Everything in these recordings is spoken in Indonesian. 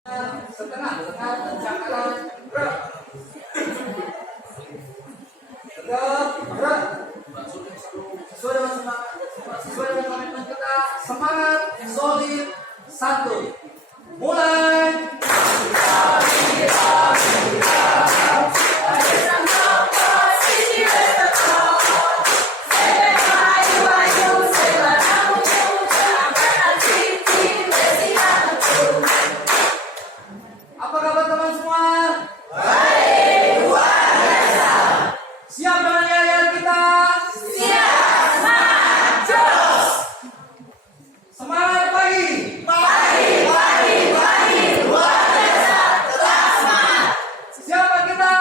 setengah kencangkan gerak gerak sesuai dengan semangat, sesuai dengan komitmen kita, semangat solid satu mulai. Apa kabar teman semua? Baik, luar biasa. Siap dengan yel-yel kita? Siap, semangat, jos. Semangat pagi. Pagi, luar biasa, tetap semangat. Siapa kita?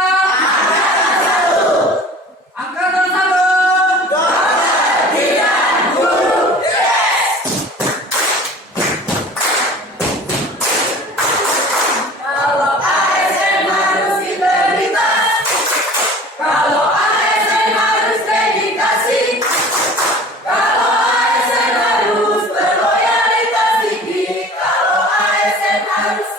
Angkatan 1. Dokter, bidan, guru, yes. Kalau ASN harus integritas, kalau ASN harus dedikasi, kalau ASN harus berloyalitas tinggi, kalau ASN harus